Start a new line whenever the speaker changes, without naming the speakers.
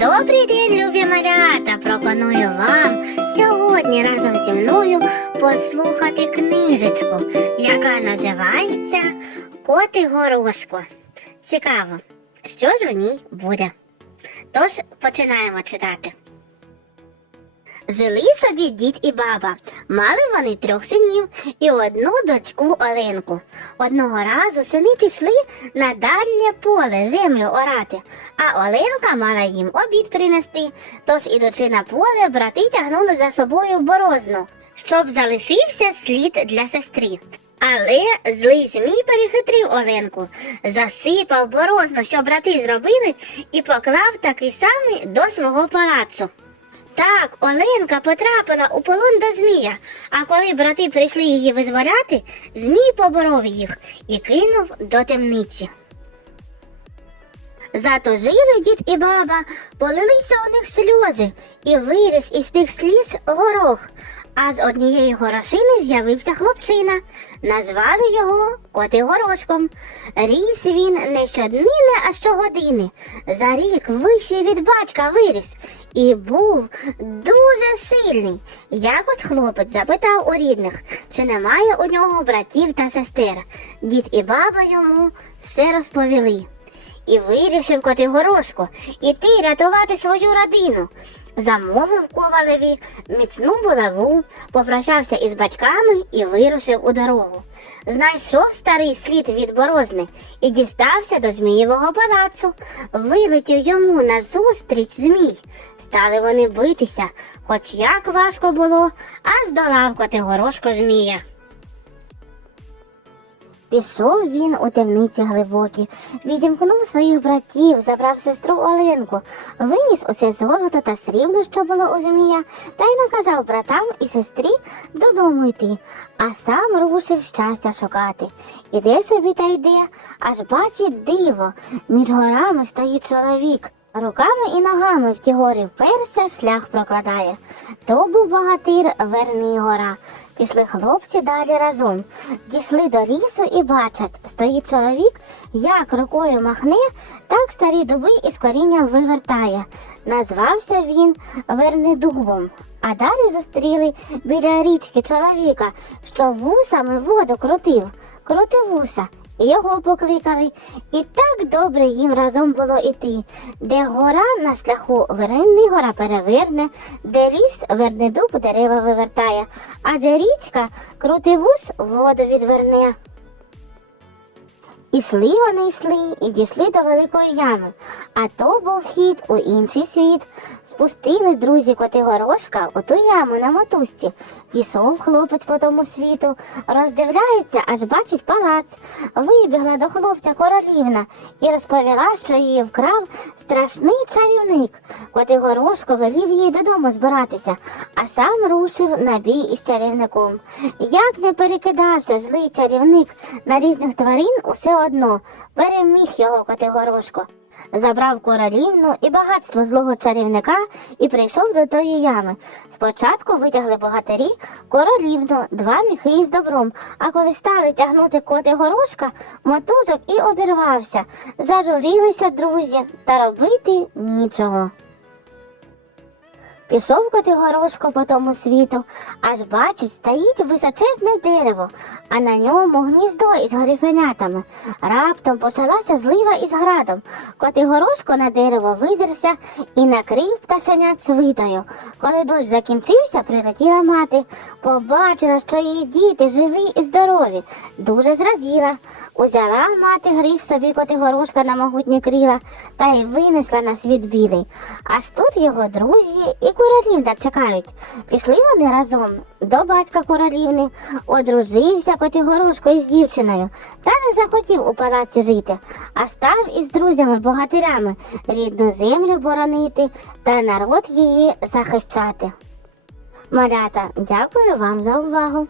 Добрий день, любі малята! Пропоную вам сьогодні разом зі мною послухати книжечку, яка називається Коти Горошко. Цікаво, що ж у ній буде. Тож починаємо читати. Жили собі дід і баба. Мали вони трьох синів і одну дочку Оленку. Одного разу сини пішли на дальнє поле землю орати, а Оленка мала їм обід принести. Тож, ідучи на поле, брати тягнули за собою борозну, щоб залишився слід для сестри. Але злий змій перехитрив Оленку, засипав борозну, що брати зробили, і поклав такий самий до свого палацу. Так, Оленка потрапила у полон до Змія, а коли брати прийшли її визволяти, Змій поборов їх і кинув до темниці. Зато жили дід і баба, полилися у них сльози, і виріс із тих сліз горох. А з однієї горошини з'явився хлопчина. Назвали його Коти Горошком. Ріс він не щоднини, а щогодини. За рік вищий від батька виріс і був дуже сильний. Як от хлопець запитав у рідних, чи немає у нього братів та сестер. Дід і баба йому все розповіли. І вирішив Котигорошко іти рятувати свою родину. Замовив ковалеві міцну булаву, попрощався із батьками і вирушив у дорогу. Знайшов старий слід від борозни і дістався до Змієвого палацу. Вилетів йому назустріч змій. Стали вони битися, хоч як важко було, а здолав Котигорошко Змія. Пішов він у темниці глибокі, відімкнув своїх братів, забрав сестру Оленку, виніс усе золото та срібло, що було у змія, та й наказав братам і сестрі додому йти, а сам рушив щастя шукати. Іде собі та йде, аж бачить диво, між горами стоїть чоловік. Руками і ногами в ті гори вперся, шлях прокладає. То був багатир Верний гора. Пішли хлопці далі разом. Дійшли до лісу і бачать, стоїть чоловік, як рукою махне, так старі дуби із корінням вивертає. Назвався він Вернедубом. А далі зустріли біля річки чоловіка, що вусами воду крутив, крутив вуса. Його покликали, і так добре їм разом було іти, де гора на шляху веренний гора переверне, де ліс верне дуб дерева вивертає, а де річка крутий вус воду відверне. Ішли вони йшли і дійшли до великої ями, а то був хід у інший світ. Спустили друзі Котигорошка у ту яму на мотузці. Пішов хлопець по тому світу, роздивляється, аж бачить палац. Вибігла до хлопця королівна і розповіла, що її вкрав страшний чарівник. Котигорошко велів їй додому збиратися, а сам рушив на бій із чарівником. Як не перекидався злий чарівник на різних тварин, усе одно переміг його Котигорошко. Забрав королівну і багатство злого чарівника і прийшов до тої ями. Спочатку витягли богатирі королівну, два міхи із добром, а коли стали тягнути коти горошка, мотузок і обірвався. Зажурілися друзі, та робити нічого. Пішов Котигорошко по тому світу, аж бачить, стоїть височезне дерево, а на ньому гніздо із грифенятами. Раптом почалася злива із градом. Котигорошко на дерево видерся і накрив пташенят свитою. Коли дощ закінчився, прилетіла мати. Побачила, що її діти живі і здорові. Дуже зраділа. Узяла мати гриф собі Котигорошка на могутні крила та й винесла на світ білий. Аж тут його друзі і королівна чекають. Пішли вони разом до батька королівни, одружився Котигорошко із дівчиною, та не захотів у палаці жити, а став із друзями-богатирями рідну землю боронити та народ її захищати. Малята, дякую вам за увагу.